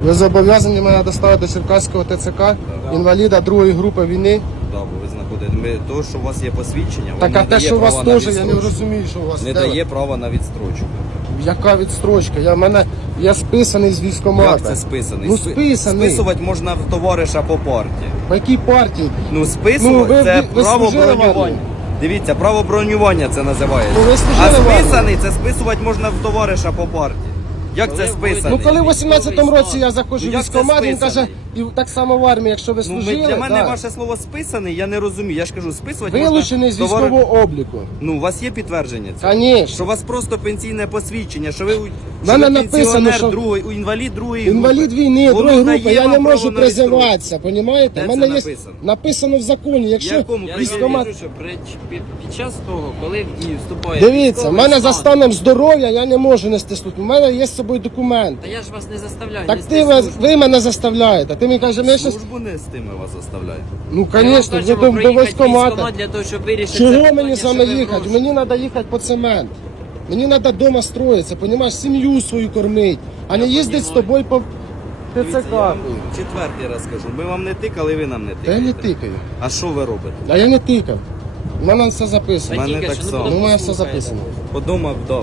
Ви зобов'язані мене доставити до Черкаського ТЦК, інваліда другої групи війни. Да, бо ви знаходите. Ми, то, що у вас є посвідчення, Так, а не те, дає що у вас права на теж, я не відстрочку. розумію, що у вас Не де дає права на відстрочку. Яка відстрочка? Я в мене я списаний з військкомата. Як це списаний? Ну Спи- списаний. Списувати можна в товариша по партії. По якій партії? Ну, списувати Ну, ви- це ви- ви право служили в бронювання. армії? Дивіться, право бронювання це називається. Ну, ви служили а в армії? списаний це списувати можна в товариша по партії. Як це списано? Ну коли в 18-му році я заходжу Ну, в військкомат, він каже? І так само в армії, якщо ви Ну, ми, для мене да, ваше слово списаний, я не розумію. Я ж кажу, списувати вилучений з можна товари- військового обліку. Ну, у вас є підтвердження цього? Конечно. Що у вас просто пенсійне посвідчення, що ви, у- що мене ви написано, пенсіонер що- другої, у інвалід другої Інвалід групи. війни, Воно другої дає я вам не право можу на призиватися, понімаєте? Де У це мене є написано? написано в законі, якщо Якому? Я військкомат... кажу, що при- під, під час того, коли в дію вступає Дивіться, в військовий мене за стан, станом здоров'я я не можу нести службу. У мене є з собою документ. Та я ж вас не заставляю. Так нести ти ви, службу. ви мене заставляєте. Ти мені кажеш, ми щас... Службу не з тими вас заставляють. Ну, звісно, ви до, до військкомата. для того, щоб вирішити Чого мені з вами їхати? Мені треба їхати по цемент. Мені треба вдома строїтися, понімаєш, сім'ю свою кормити, а не їздити з тобою по ТЦК. я вам четвертий раз кажу. Ми вам не тикали, ви нам не Та я не тикаєте. тикаю. А що ви робите? А я не тикав. У мене все записано. мене тільки так ну, само. Ну, у мене все записано. Подумав, да,